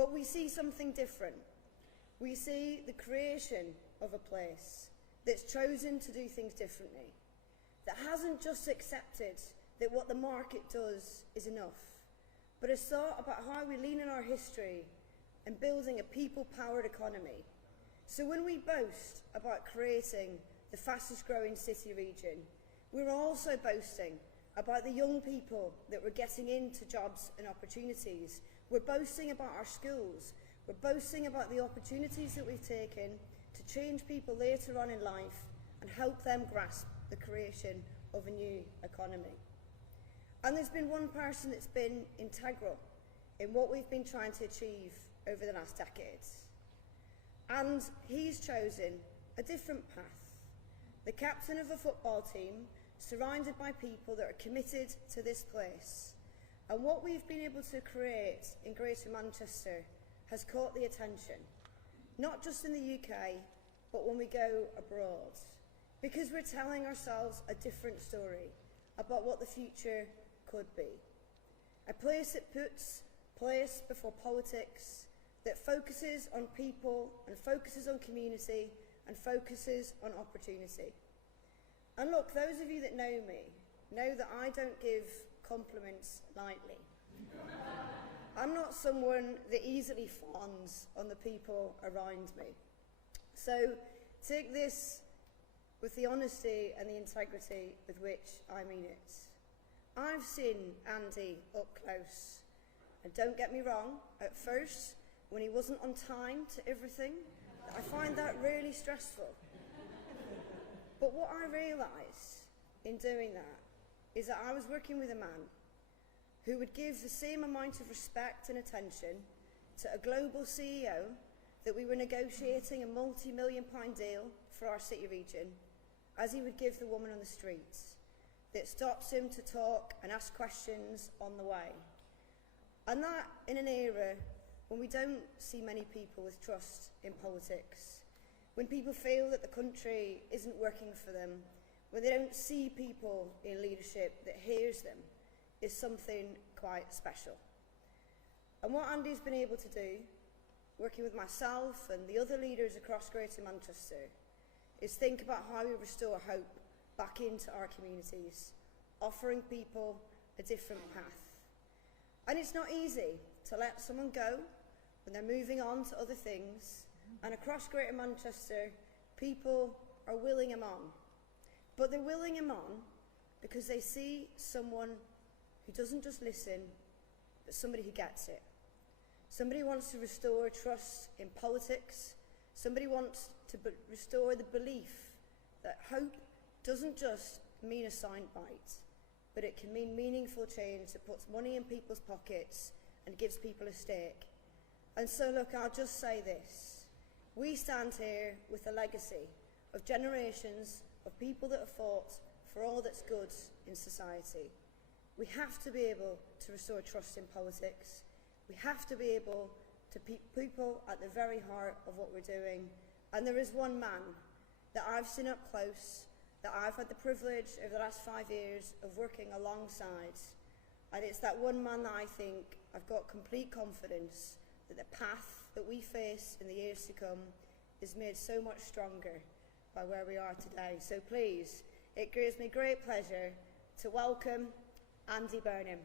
But we see something different. We see the creation of a place that's chosen to do things differently, that hasn't just accepted that what the market does is enough, but has thought about how we lean on our history and building a people-powered economy. So when we boast about creating the fastest growing city region, we're also boasting about the young people that we're getting into jobs and opportunities. We're boasting about our schools. We're boasting about the opportunities that we've taken to change people later on in life and help them grasp the creation of a new economy. And there's been one person that's been integral in what we've been trying to achieve over the last decades. And he's chosen a different path. The captain of a football team, surrounded by people that are committed to this place. And what we've been able to create in Greater Manchester has caught the attention, not just in the UK, but when we go abroad. Because we're telling ourselves a different story about what the future could be. A place that puts place before politics, that focuses on people and focuses on community and focuses on opportunity. And look, those of you that know me know that I don't give compliments lightly. I'm not someone that easily fawns on the people around me. So take this with the honesty and the integrity with which I mean it. I've seen Andy up close. And don't get me wrong, at first, when he wasn't on time to everything, I find that really stressful. But what I realised in doing that is that I was working with a man who would give the same amount of respect and attention to a global CEO that we were negotiating a multi-million-pound deal for our city region as he would give the woman on the streets that stops him to talk and ask questions on the way. And that in an era when we don't see many people with trust in politics, when people feel that the country isn't working for them, when they don't see people in leadership that hears them, is something quite special. And what Andy's been able to do, working with myself and the other leaders across Greater Manchester, is think about how we restore hope back into our communities, offering people a different path. And it's not easy to let someone go when they're moving on to other things, and across Greater Manchester, people are willing him on. But they're willing him on because they see someone who doesn't just listen, but somebody who gets it. Somebody wants to restore trust in politics. Somebody wants to restore the belief that hope doesn't just mean a soundbite, but it can mean meaningful change that puts money in people's pockets and gives people a stake. And so look, I'll just say this. We stand here with a legacy of generations of people that have fought for all that's good in society. We have to be able to restore trust in politics. We have to be able to put people at the very heart of what we're doing. And there is one man that I've seen up close, that I've had the privilege over the last 5 years of working alongside. And it's that one man that I think I've got complete confidence that the path that we face in the years to come is made so much stronger by where we are today. So please, it gives me great pleasure to welcome Andy Burnham.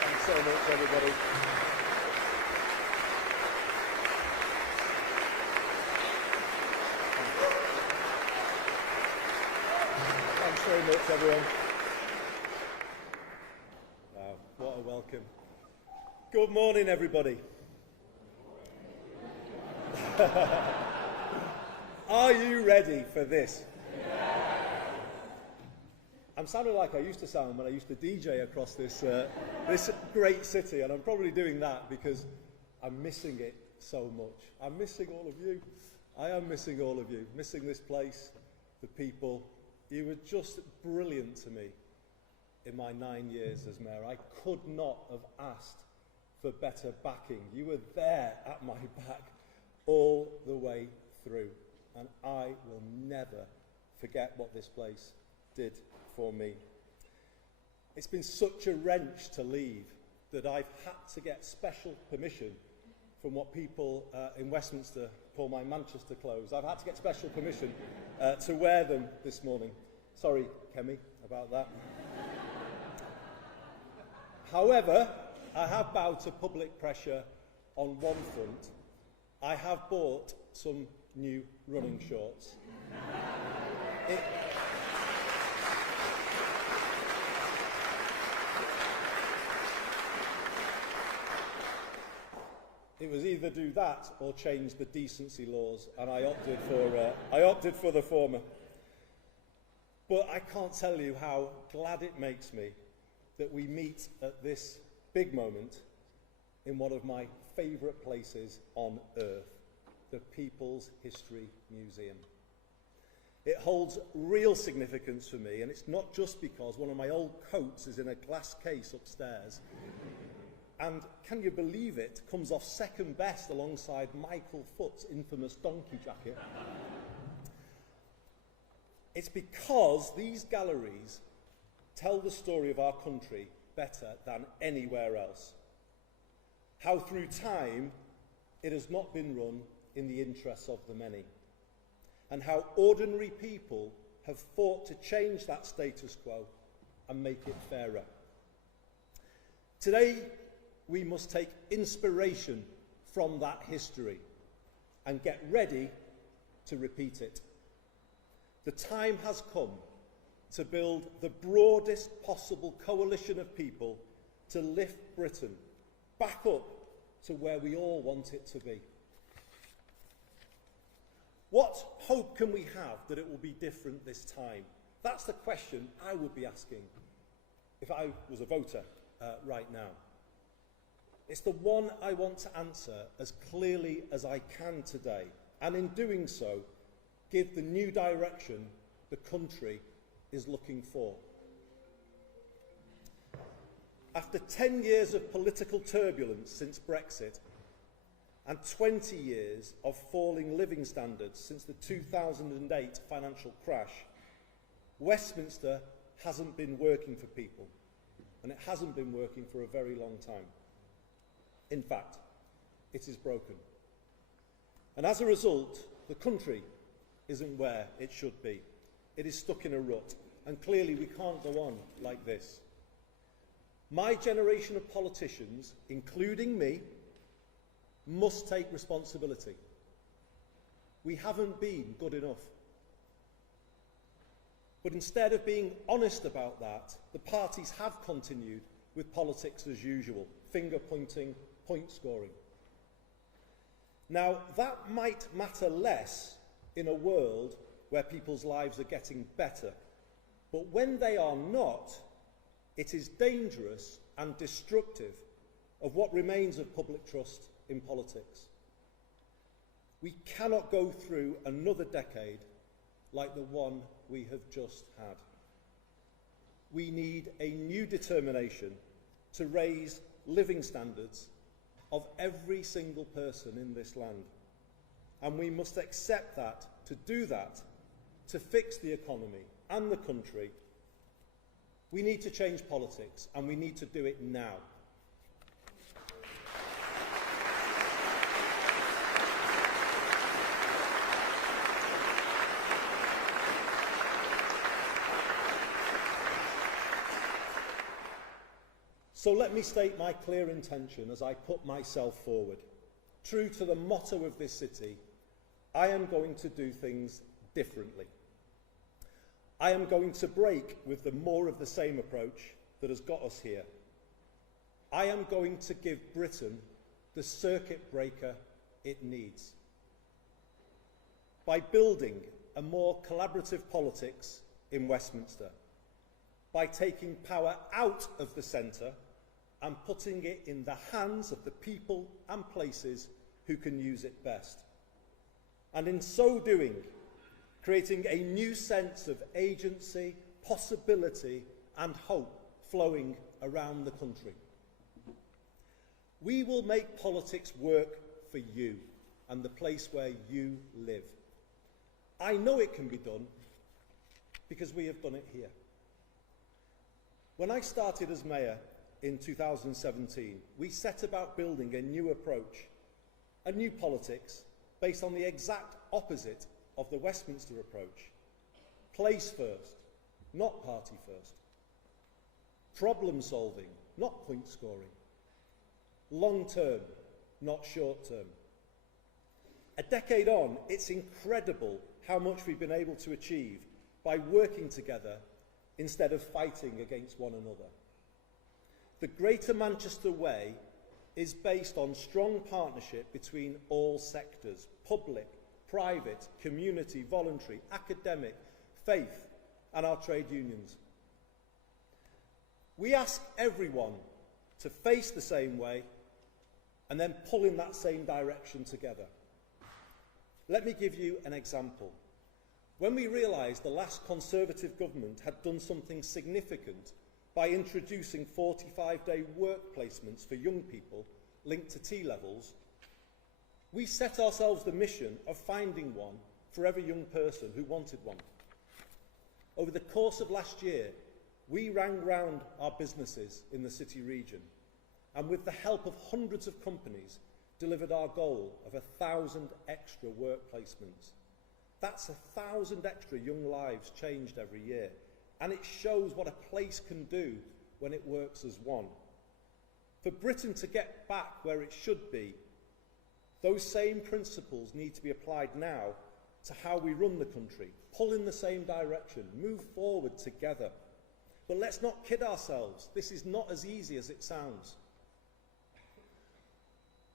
Thanks so much, everybody. Thanks very much, everyone. Wow, what a welcome. Good morning, everybody. Are you ready for this? I'm sounding like I used to sound when I used to DJ across this, this great city, and I'm probably doing that because I'm missing it so much. I'm missing all of you. I am missing all of you, missing this place, the people. You were just brilliant to me in my 9 years as mayor. I could not have asked for better backing. You were there at my back all the way through, and I will never forget what this place did for me. It's been such a wrench to leave that I've had to get special permission from what people in Westminster call my Manchester clothes. I've had to get special permission to wear them this morning. Sorry, Kemi, about that. However, I have bowed to public pressure on one front. I have bought some new running shorts. It was either do that or change the decency laws, and I opted for the former. But I can't tell you how glad it makes me that we meet at this big moment in one of my favourite places on earth, the People's History Museum. It holds real significance for me, and it's not just because one of my old coats is in a glass case upstairs. And can you believe it, comes off second best alongside Michael Foot's infamous donkey jacket. It's because these galleries tell the story of our country better than anywhere else. How through time it has not been run in the interests of the many. And how ordinary people have fought to change that status quo and make it fairer. Today, we must take inspiration from that history and get ready to repeat it. The time has come to build the broadest possible coalition of people to lift Britain back up to where we all want it to be. What hope can we have that it will be different this time? That's the question I would be asking if I was a voter right now. It's the one I want to answer as clearly as I can today, and in doing so, give the new direction the country is looking for. After 10 years of political turbulence since Brexit, and 20 years of falling living standards since the 2008 financial crash, Westminster hasn't been working for people, and it hasn't been working for a very long time. In fact, it is broken. And as a result, the country isn't where it should be. It is stuck in a rut, and clearly we can't go on like this. My generation of politicians, including me, must take responsibility. We haven't been good enough. But instead of being honest about that, the parties have continued with politics as usual, finger-pointing, point scoring. Now, that might matter less in a world where people's lives are getting better, but when they are not, it is dangerous and destructive of what remains of public trust in politics. We cannot go through another decade like the one we have just had. We need a new determination to raise living standards of every single person in this land. And we must accept that, to do that, to fix the economy and the country, we need to change politics, and we need to do it now. So let me state my clear intention as I put myself forward. True to the motto of this city, I am going to do things differently. I am going to break with the more of the same approach that has got us here. I am going to give Britain the circuit breaker it needs. By building a more collaborative politics in Westminster, by taking power out of the centre and putting it in the hands of the people and places who can use it best. And in so doing, creating a new sense of agency, possibility and hope flowing around the country. We will make politics work for you and the place where you live. I know it can be done because we have done it here. When I started as mayor in 2017, we set about building a new approach, a new politics based on the exact opposite of the Westminster approach. Place first, not party first. Problem solving, not point scoring. Long term, not short term. A decade on, it's incredible how much we've been able to achieve by working together instead of fighting against one another. The Greater Manchester Way is based on strong partnership between all sectors, public, private, community, voluntary, academic, faith, and our trade unions. We ask everyone to face the same way and then pull in that same direction together. Let me give you an example. When we realised the last Conservative government had done something significant by introducing 45-day work placements for young people linked to T-levels, we set ourselves the mission of finding one for every young person who wanted one. Over the course of last year, we rang round our businesses in the city region and with the help of hundreds of companies delivered our goal of 1,000 extra work placements. That's 1,000 extra young lives changed every year, and it shows what a place can do when it works as one. For Britain to get back where it should be, those same principles need to be applied now to how we run the country, pull in the same direction, move forward together. But let's not kid ourselves, this is not as easy as it sounds.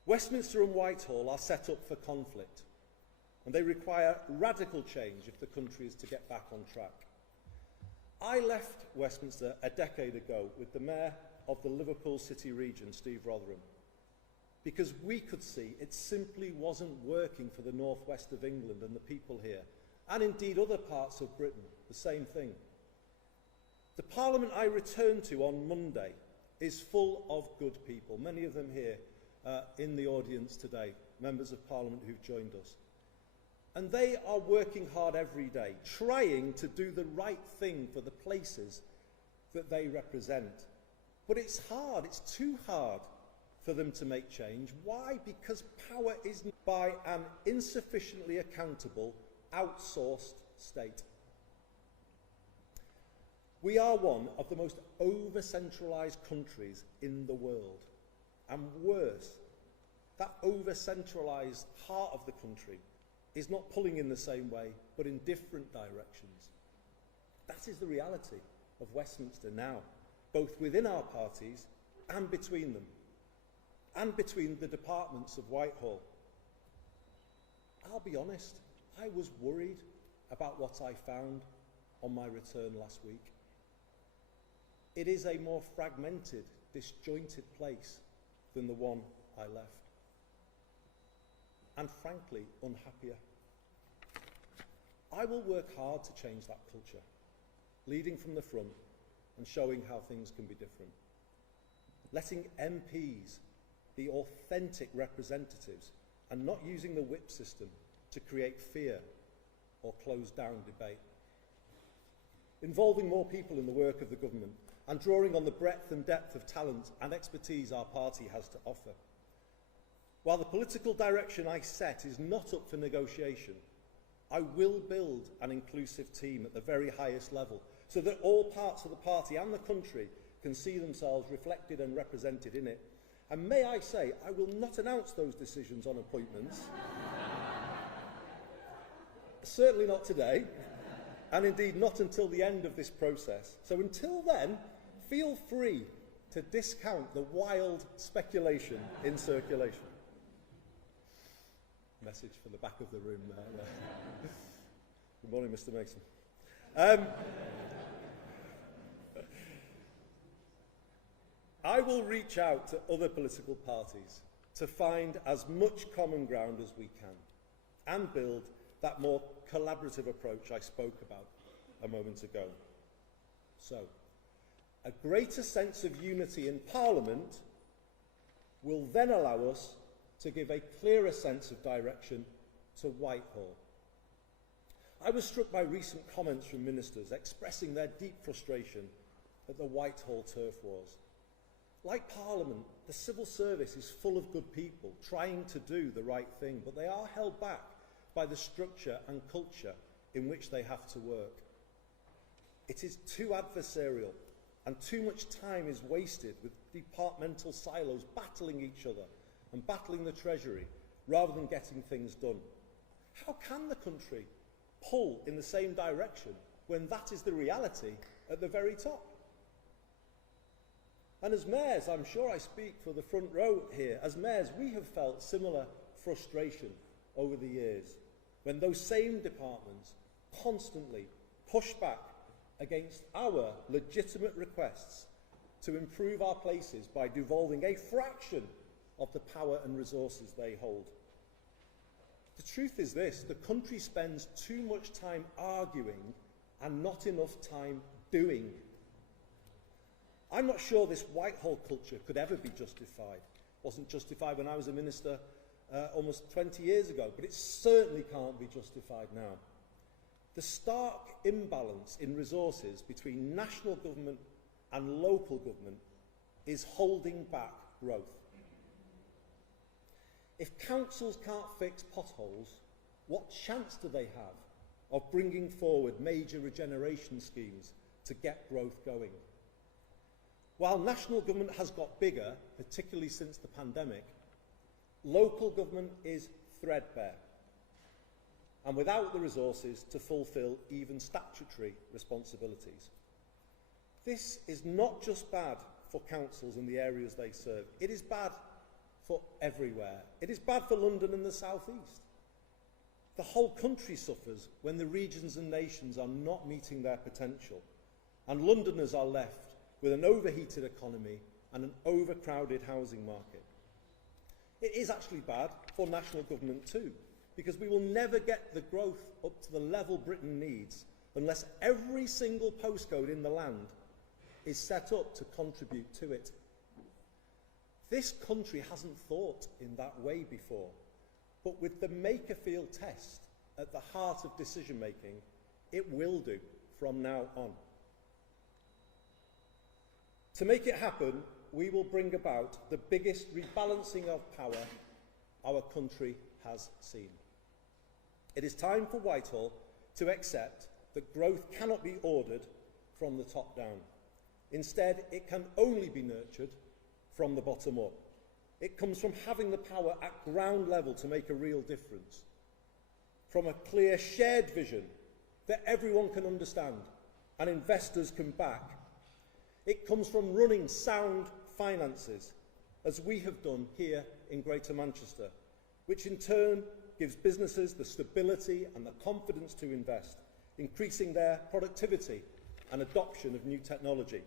Westminster and Whitehall are set up for conflict, and they require radical change if the country is to get back on track. I left Westminster a decade ago with the Mayor of the Liverpool City region, Steve Rotherham, because we could see it simply wasn't working for the northwest of England and the people here, and indeed other parts of Britain, the same thing. The Parliament I returned to on Monday is full of good people, many of them here in the audience today, members of Parliament who've joined us. And they are working hard every day, trying to do the right thing for the places that they represent. But it's hard, it's too hard for them to make change. Why? Because power is by an insufficiently accountable, outsourced state. We are one of the most over-centralised countries in the world. And worse, that over-centralised heart of the country is not pulling in the same way, but in different directions. That is the reality of Westminster now, both within our parties and between them, and between the departments of Whitehall. I'll be honest, I was worried about what I found on my return last week. It is a more fragmented, disjointed place than the one I left. And frankly, unhappier. I will work hard to change that culture, leading from the front and showing how things can be different. Letting MPs be authentic representatives and not using the whip system to create fear or close down debate. Involving more people in the work of the government and drawing on the breadth and depth of talent and expertise our party has to offer. While the political direction I set is not up for negotiation, I will build an inclusive team at the very highest level so that all parts of the party and the country can see themselves reflected and represented in it. And may I say, I will not announce those decisions on appointments, certainly not today, and indeed not until the end of this process. So until then, feel free to discount the wild speculation in circulation. Message for the back of the room there. Good morning, Mr. Mason. I will reach out to other political parties to find as much common ground as we can and build that more collaborative approach I spoke about a moment ago. So, a greater sense of unity in Parliament will then allow us to give a clearer sense of direction to Whitehall. I was struck by recent comments from ministers expressing their deep frustration at the Whitehall turf wars. Like Parliament, the civil service is full of good people trying to do the right thing, but they are held back by the structure and culture in which they have to work. It is too adversarial, and too much time is wasted with departmental silos battling each other and battling the Treasury rather than getting things done. How can the country pull in the same direction when that is the reality at the very top? And as mayors, I'm sure I speak for the front row here, as mayors we have felt similar frustration over the years when those same departments constantly push back against our legitimate requests to improve our places by devolving a fraction of the power and resources they hold. The truth is this: the country spends too much time arguing and not enough time doing. I'm not sure this Whitehall culture could ever be justified. It wasn't justified when I was a minister almost 20 years ago, but it certainly can't be justified now. The stark imbalance in resources between national government and local government is holding back growth. If councils can't fix potholes, what chance do they have of bringing forward major regeneration schemes to get growth going? While national government has got bigger, particularly since the pandemic, local government is threadbare and without the resources to fulfil even statutory responsibilities. This is not just bad for councils in the areas they serve, it is bad for everywhere. It is bad for London and the South East. The whole country suffers when the regions and nations are not meeting their potential, and Londoners are left with an overheated economy and an overcrowded housing market. It is actually bad for national government too, because we will never get the growth up to the level Britain needs unless every single postcode in the land is set up to contribute to it. This country hasn't thought in that way before, but with the Makerfield test at the heart of decision making, it will do from now on. To make it happen, we will bring about the biggest rebalancing of power our country has seen. It is time for Whitehall to accept that growth cannot be ordered from the top down. Instead, it can only be nurtured from the bottom up. It comes from having the power at ground level to make a real difference, from a clear shared vision that everyone can understand and investors can back. It comes from running sound finances, as we have done here in Greater Manchester, which in turn gives businesses the stability and the confidence to invest, increasing their productivity and adoption of new technology.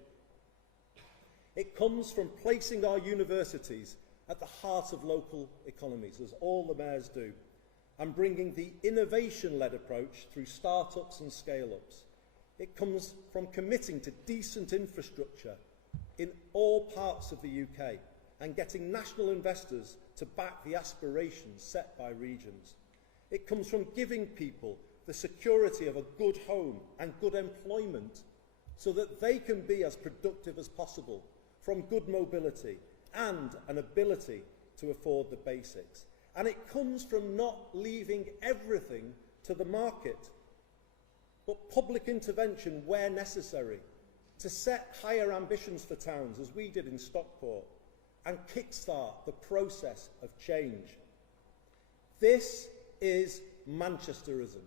It comes from placing our universities at the heart of local economies, as all the mayors do, and bringing the innovation-led approach through start-ups and scale-ups. It comes from committing to decent infrastructure in all parts of the UK and getting national investors to back the aspirations set by regions. It comes from giving people the security of a good home and good employment so that they can be as productive as possible, from good mobility and an ability to afford the basics. And it comes from not leaving everything to the market, but public intervention where necessary, to set higher ambitions for towns, as we did in Stockport, and kickstart the process of change. This is Manchesterism.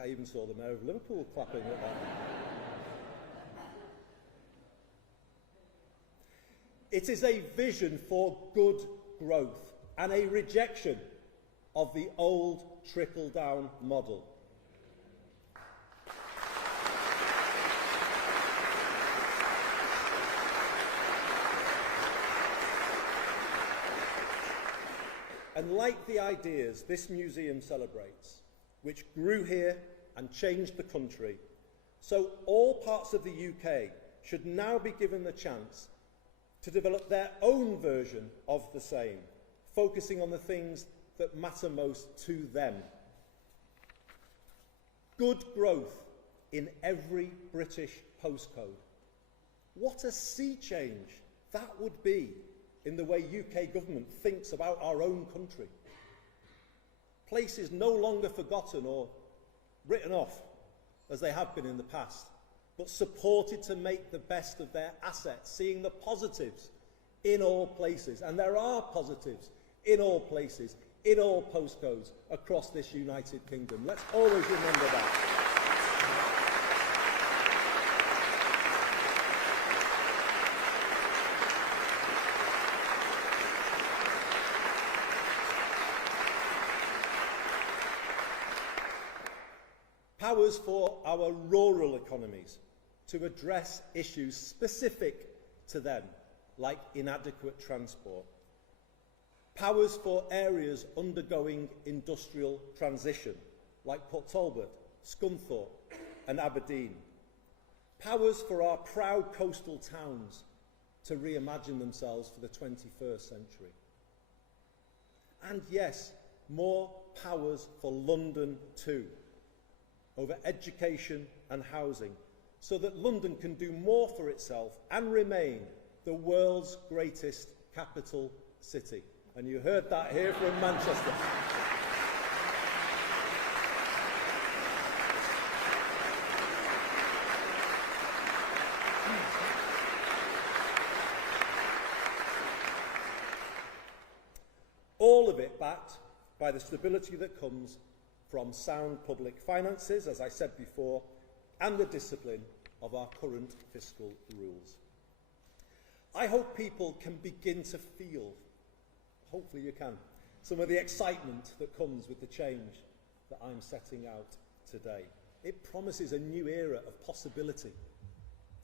I I even saw the Mayor of Liverpool clapping at that. It is a vision for good growth and a rejection of the old trickle-down model. And like the ideas this museum celebrates, which grew here and changed the country, so all parts of the UK should now be given the chance to develop their own version of the same, focusing on the things that matter most to them. Good growth in every British postcode. What a sea change that would be in the way UK government thinks about our own country. Places no longer forgotten or written off, as they have been in the past, but supported to make the best of their assets, seeing the positives in all places. And there are positives in all places, in all postcodes across this United Kingdom. Let's always remember that. Powers for our rural economies to address issues specific to them, like inadequate transport. Powers for areas undergoing industrial transition, like Port Talbot, Scunthorpe and Aberdeen. Powers for our proud coastal towns to reimagine themselves for the 21st century. And yes, more powers for London too, over education and housing, so that London can do more for itself and remain the world's greatest capital city. And you heard that here from Manchester. All of it backed by the stability that comes from sound public finances, as I said before, and the discipline of our current fiscal rules. I hope people can begin to feel, hopefully you can, some of the excitement that comes with the change that I'm setting out today. It promises a new era of possibility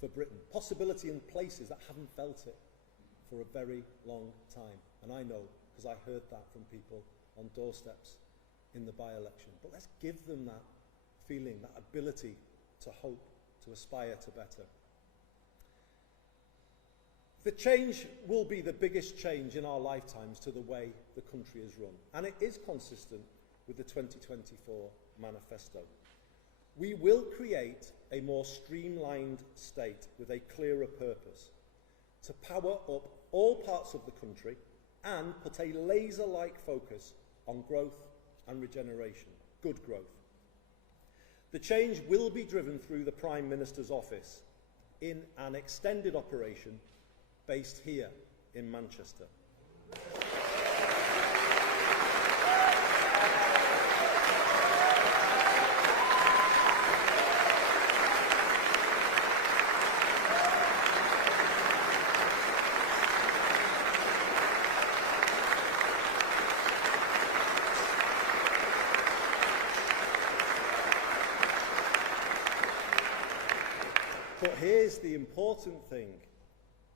for Britain, possibility in places that haven't felt it for a very long time. And I know, because I heard that from people on doorsteps in the by-election. But let's give them that feeling, that ability to hope, to aspire to better. The change will be the biggest change in our lifetimes to the way the country is run, and it is consistent with the 2024 manifesto. We will create a more streamlined state with a clearer purpose, to power up all parts of the country and put a laser-like focus on growth and regeneration, good growth. The change will be driven through the Prime Minister's office in an extended operation based here in Manchester. But here's the important thing.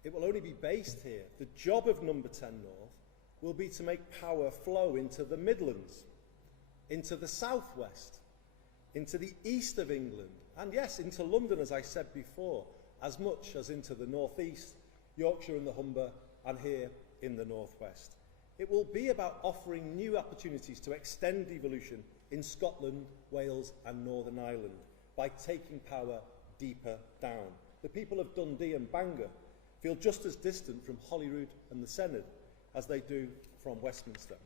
It will only be based here. The job of Number 10 North will be to make power flow into the Midlands, into the southwest, into the east of England, and yes, into London, as I said before, as much as into the northeast, Yorkshire and the Humber, and here in the northwest. It will be about offering new opportunities to extend devolution in Scotland, Wales and Northern Ireland by taking power deeper down. The people of Dundee and Bangor feel just as distant from Holyrood and the Senedd as they do from Westminster.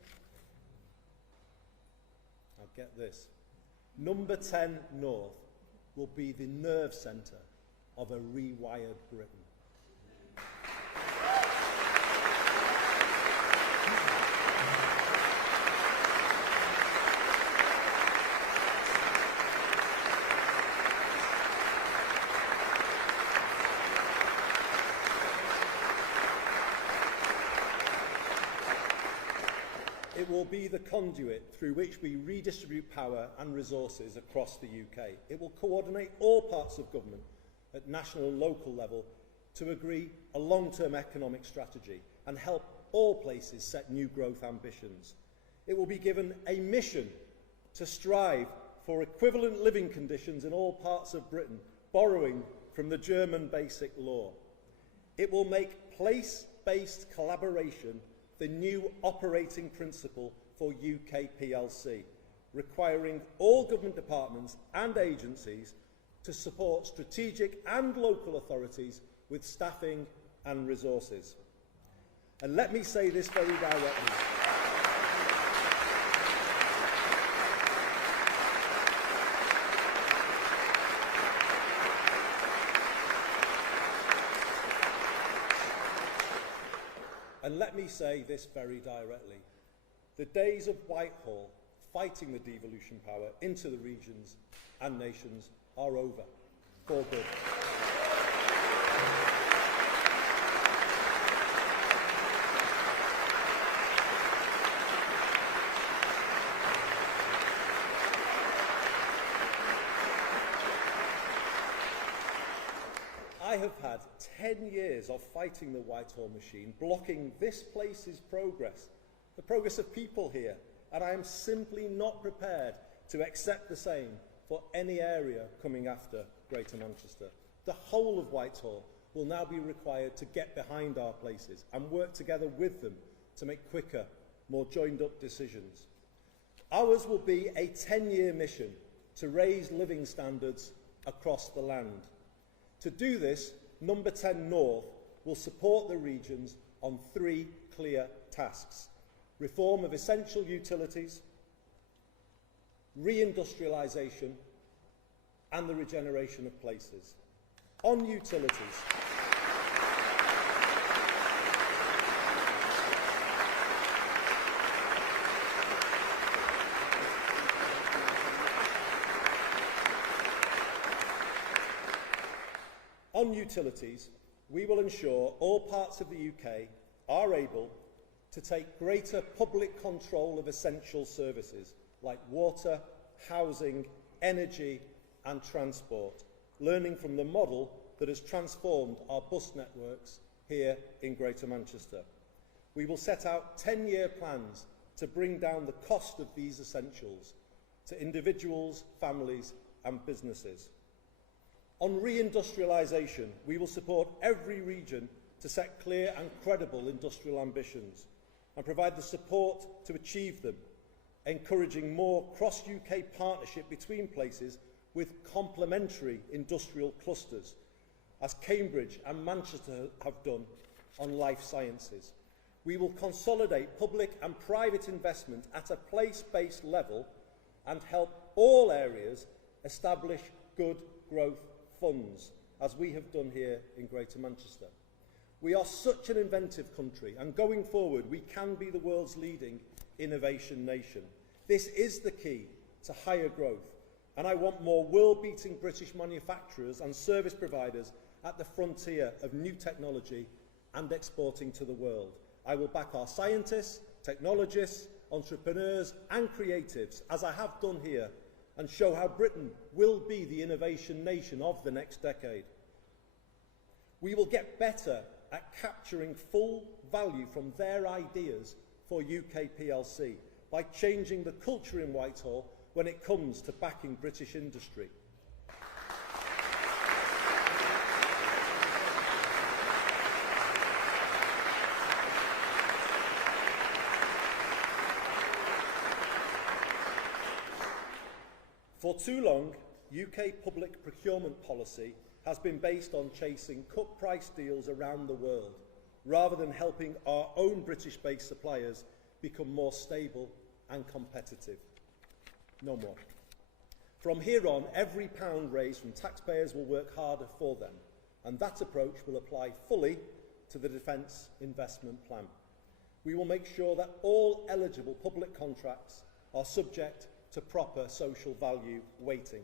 Now get this. Number 10 North will be the nerve centre of a rewired Britain. it will be the conduit through which we redistribute power and resources across the UK. It will coordinate all parts of government at national and local level to agree a long-term economic strategy and help all places set new growth ambitions. It will be given a mission to strive for equivalent living conditions in all parts of Britain, borrowing from the German Basic Law. It will make place-based collaboration the new operating principle for UK PLC, requiring all government departments and agencies to support strategic and local authorities with staffing and resources. And let me say this very directly. And let me say this very directly. The days of Whitehall fighting the devolution power into the regions and nations are over, for good. I have had 10 years of fighting the Whitehall machine, blocking this place's progress, the progress of people here, and I am simply not prepared to accept the same for any area coming after Greater Manchester. The whole of Whitehall will now be required to get behind our places and work together with them to make quicker, more joined-up decisions. Ours will be a 10-year mission to raise living standards across the land. To do this, Number 10 North will support the regions on 3 clear tasks: reform of essential utilities, reindustrialisation, and the regeneration of places. On utilities, we will ensure all parts of the UK are able to take greater public control of essential services like water, housing, energy and transport, learning from the model that has transformed our bus networks here in Greater Manchester. We will set out 10-year plans to bring down the cost of these essentials to individuals, families and businesses. On reindustrialisation, we will support every region to set clear and credible industrial ambitions and provide the support to achieve them, encouraging more cross-UK partnership between places with complementary industrial clusters, as Cambridge and Manchester have done on life sciences. We will consolidate public and private investment at a place-based level and help all areas establish good growth funds, as we have done here in Greater Manchester. We are such an inventive country, and going forward we can be the world's leading innovation nation. This is the key to higher growth, and I want more world-beating British manufacturers and service providers at the frontier of new technology and exporting to the world. I will back our scientists, technologists, entrepreneurs and creatives, as I have done here, and show how Britain will be the innovation nation of the next decade. We will get better at capturing full value from their ideas for UK PLC by changing the culture in Whitehall when it comes to backing British industry. For too long, UK public procurement policy has been based on chasing cut-price deals around the world, rather than helping our own British-based suppliers become more stable and competitive. No more. From here on, every pound raised from taxpayers will work harder for them, and that approach will apply fully to the Defence Investment Plan. We will make sure that all eligible public contracts are subject to proper social value weighting.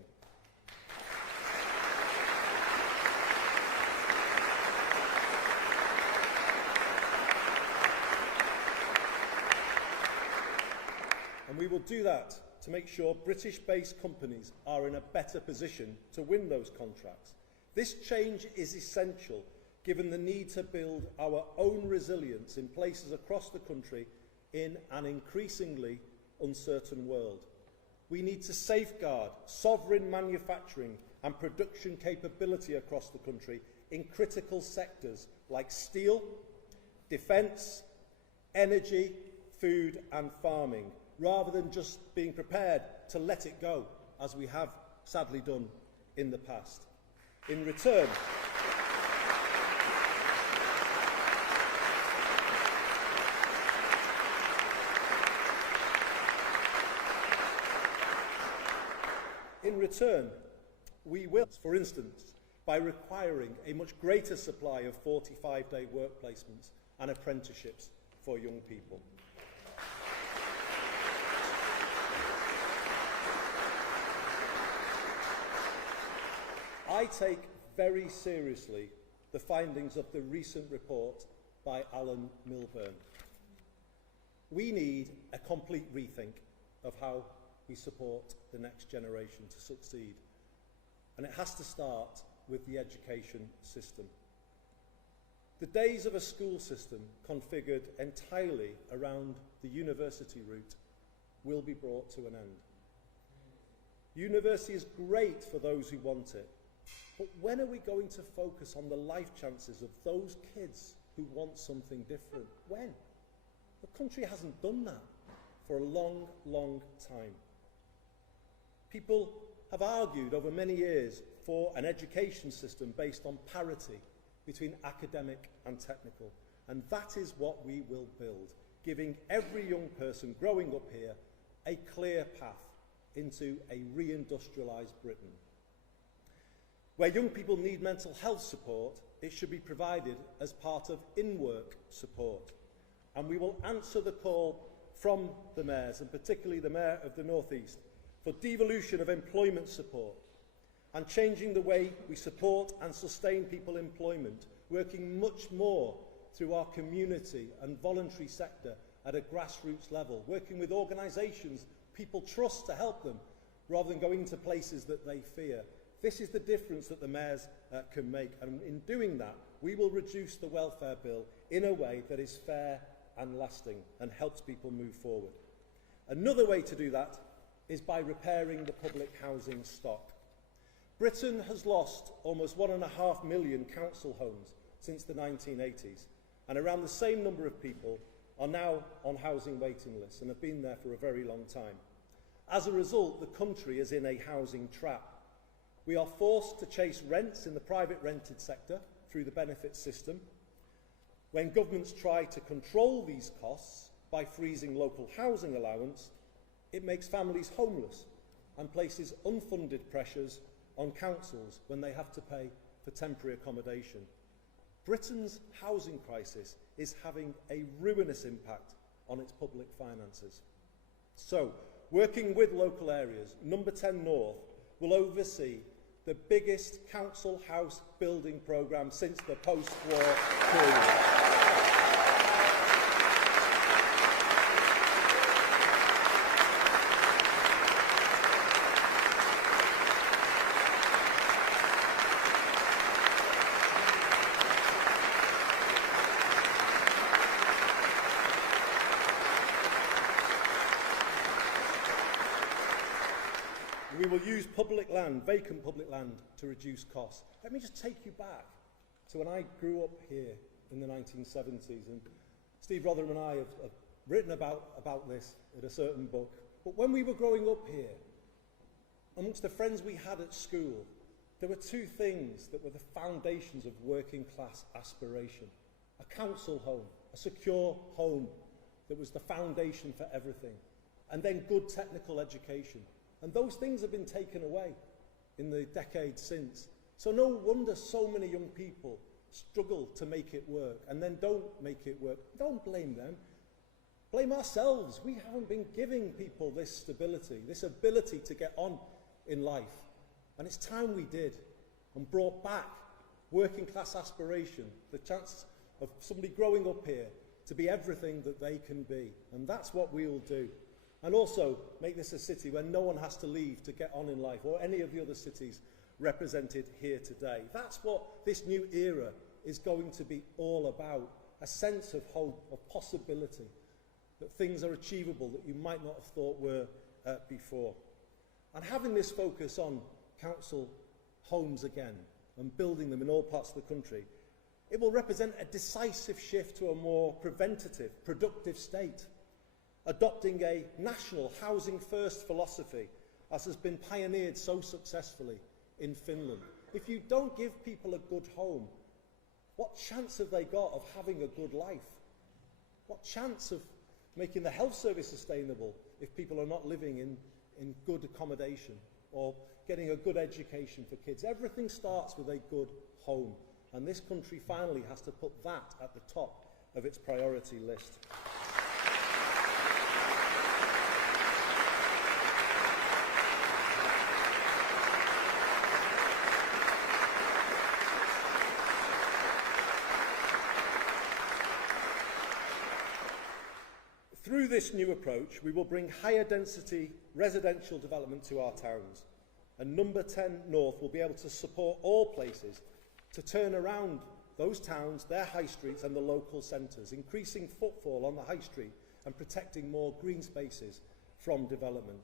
And we will do that to make sure British-based companies are in a better position to win those contracts. This change is essential given the need to build our own resilience in places across the country in an increasingly uncertain world. We need to safeguard sovereign manufacturing and production capability across the country in critical sectors like steel, defence, energy, food and farming, rather than just being prepared to let it go, as we have sadly done in the past. In return, we will, for instance, by requiring a much greater supply of 45-day work placements and apprenticeships for young people. I take very seriously the findings of the recent report by Alan Milburn. We need a complete rethink of how we support the next generation to succeed. And it has to start with the education system. The days of a school system configured entirely around the university route will be brought to an end. University is great for those who want it, but when are we going to focus on the life chances of those kids who want something different? When? The country hasn't done that for a long, long time. People have argued over many years for an education system based on parity between academic and technical, and that is what we will build, giving every young person growing up here a clear path into a reindustrialised Britain. Where young people need mental health support, it should be provided as part of in-work support. And we will answer the call from the mayors, and particularly the Mayor of the North East, for devolution of employment support and changing the way we support and sustain people employment, working much more through our community and voluntary sector at a grassroots level, working with organisations people trust to help them, rather than going to places that they fear. This is the difference that the mayors can make, and in doing that, we will reduce the welfare bill in a way that is fair and lasting and helps people move forward. Another way to do that is by repairing the public housing stock. Britain has lost almost 1.5 million council homes since the 1980s, and around the same number of people are now on housing waiting lists and have been there for a very long time. As a result, the country is in a housing trap. We are forced to chase rents in the private rented sector through the benefit system. When governments try to control these costs by freezing local housing allowance, it makes families homeless and places unfunded pressures on councils when they have to pay for temporary accommodation. Britain's housing crisis is having a ruinous impact on its public finances. So, working with local areas, Number 10 North will oversee the biggest council house building programme since the post-war period. We will use public land, vacant public land, to reduce costs. Let me just take you back to when I grew up here in the 1970s. And Steve Rotherham and I have written about this in a certain book. But when we were growing up here, amongst the friends we had at school, there were two things that were the foundations of working class aspiration. A council home, a secure home that was the foundation for everything. And then good technical education. And those things have been taken away in the decades since. So no wonder so many young people struggle to make it work and then don't make it work. Don't blame them. Blame ourselves. We haven't been giving people this stability, this ability to get on in life. And it's time we did and brought back working class aspiration, the chance of somebody growing up here to be everything that they can be. And that's what we will do. and also make this a city where no one has to leave to get on in life, or any of the other cities represented here today. That's what this new era is going to be all about, a sense of hope, of possibility, that things are achievable that you might not have thought were before. And having this focus on council homes again and building them in all parts of the country, it will represent a decisive shift to a more preventative, productive state, adopting a national housing first philosophy as has been pioneered so successfully in Finland. If you don't give people a good home, what chance have they got of having a good life? What chance of making the health service sustainable if people are not living in good accommodation or getting a good education for kids? Everything starts with a good home, and this country finally has to put that at the top of its priority list. Through this new approach, we will bring higher density residential development to our towns, and Number 10 North will be able to support all places to turn around those towns, their high streets and the local centres, increasing footfall on the high street and protecting more green spaces from development.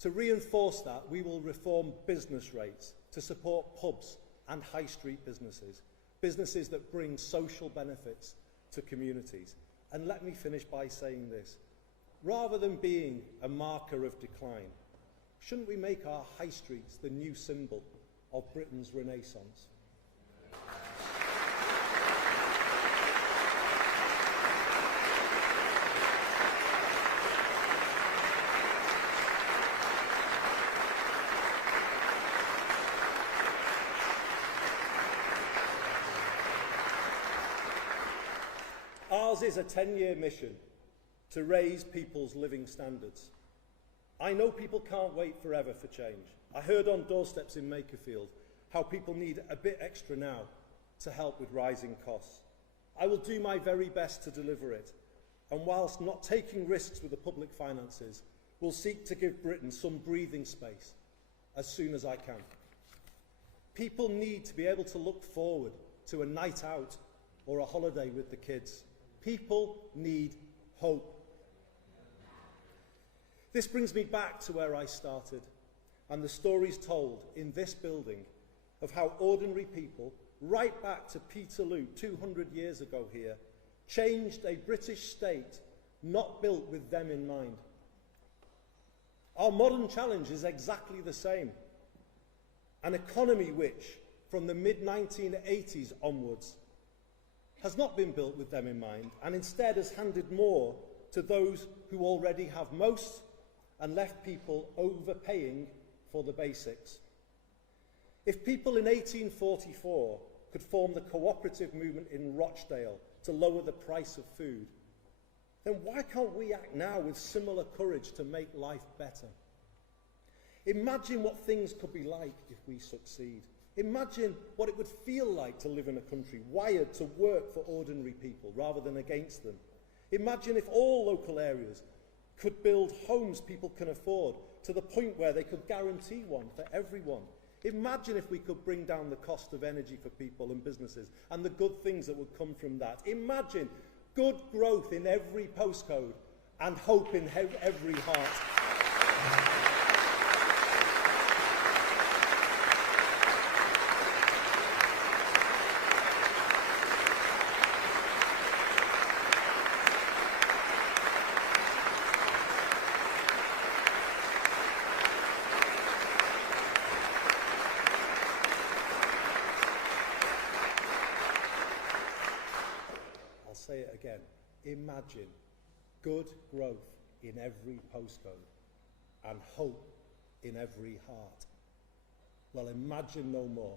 To reinforce that, we will reform business rates to support pubs and high street businesses, businesses that bring social benefits to communities. And let me finish by saying this. Rather than being a marker of decline, shouldn't we make our high streets the new symbol of Britain's renaissance? Ours is a 10-year mission to raise people's living standards. I know people can't wait forever for change. I heard on doorsteps in Makerfield how people need a bit extra now to help with rising costs. I will do my very best to deliver it, and whilst not taking risks with the public finances, will seek to give Britain some breathing space as soon as I can. People need to be able to look forward to a night out or a holiday with the kids. People need hope. This brings me back to where I started and the stories told in this building of how ordinary people, right back to Peterloo 200 years ago here, changed a British state not built with them in mind. Our modern challenge is exactly the same. An economy which, from the mid-1980s onwards, has not been built with them in mind, and instead has handed more to those who already have most and left people overpaying for the basics. If people in 1844 could form the cooperative movement in Rochdale to lower the price of food, then why can't we act now with similar courage to make life better? Imagine what things could be like if we succeed. Imagine what it would feel like to live in a country wired to work for ordinary people rather than against them. Imagine if all local areas could build homes people can afford to the point where they could guarantee one for everyone. Imagine if we could bring down the cost of energy for people and businesses and the good things that would come from that. Imagine good growth in every postcode and hope in every heart. Say it again. Imagine good growth in every postcode and hope in every heart. Well, imagine no more.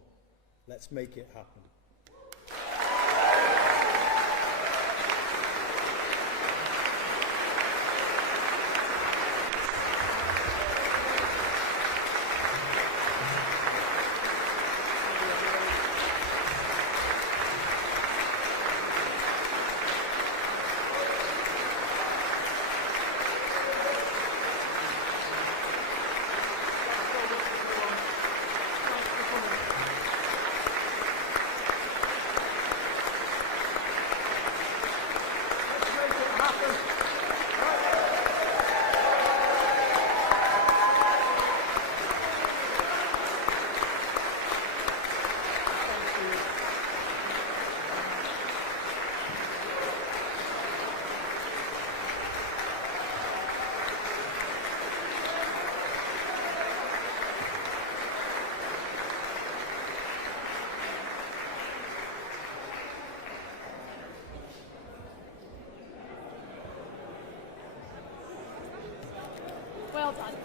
Let's make it happen. Well done.